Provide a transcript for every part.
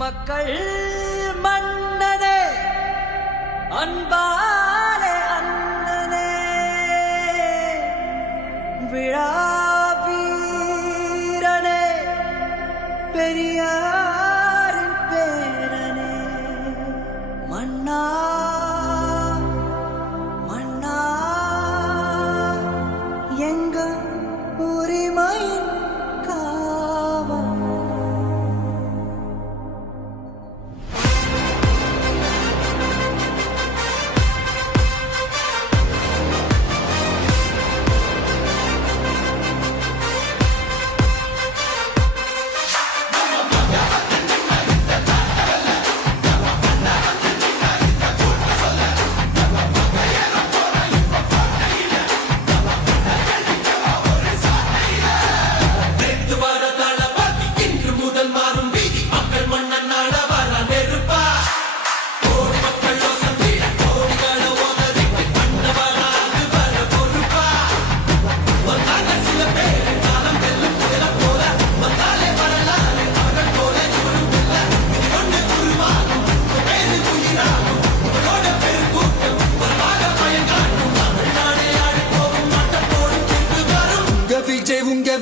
மக்கள் மன்னனே அன்பாலே அண்ணனே விழா வீரனே பெரியாரின் பேரனே மன்னா மன்னா எங்க உரிமை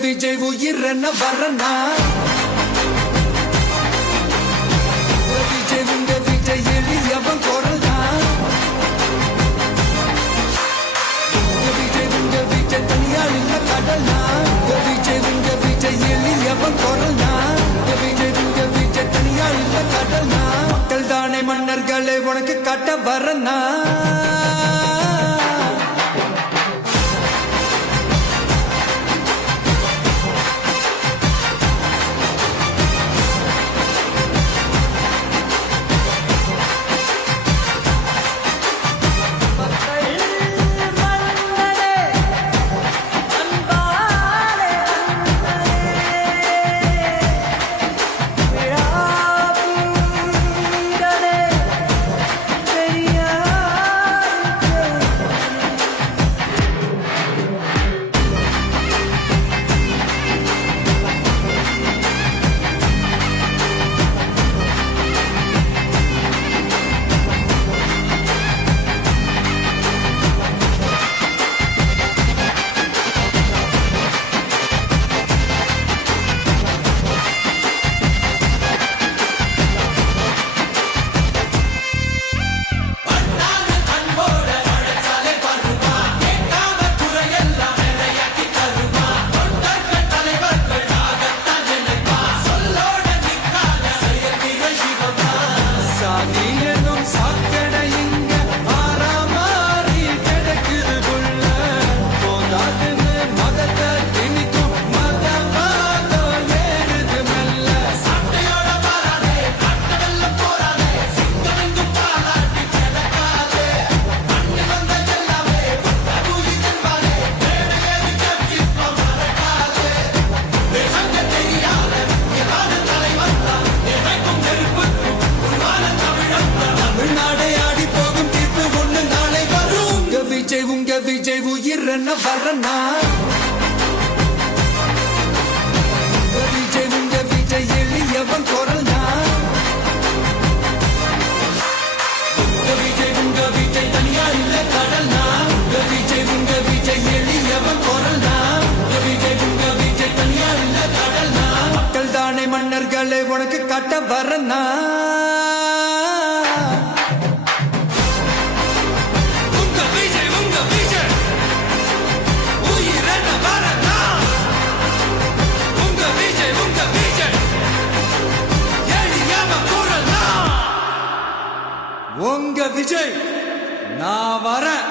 விஜய் உயிரன வரனா விஜய் உங்க விஜய் எளியவன் குரல்னா விஜய் உங்க விஜய் தனியால் இல்ல கடல்னா விஜய் உங்க விஜய் எளியவன் குரல்னா விஜய் உங்க விஜய் தனியால் இல்ல கடல்னா மக்கள் தானே மன்னர்களே உனக்கு காட்ட வரனா விஜய் உயிரன வரனா விஜய் உங்க விஜய் எளியவன் குரல்னா விஜய் உங்க விஜய் தனியா இல்ல கடல்னா விஜய் உங்க விஜய் எளியவன் குரல்னா விஜய் உங்க விஜய் தனியா இல்ல கடல்னா மக்கள் தானே மன்னர்களே உனக்கு காட்ட வரனா உங்க விஜய் நான் வரேன்.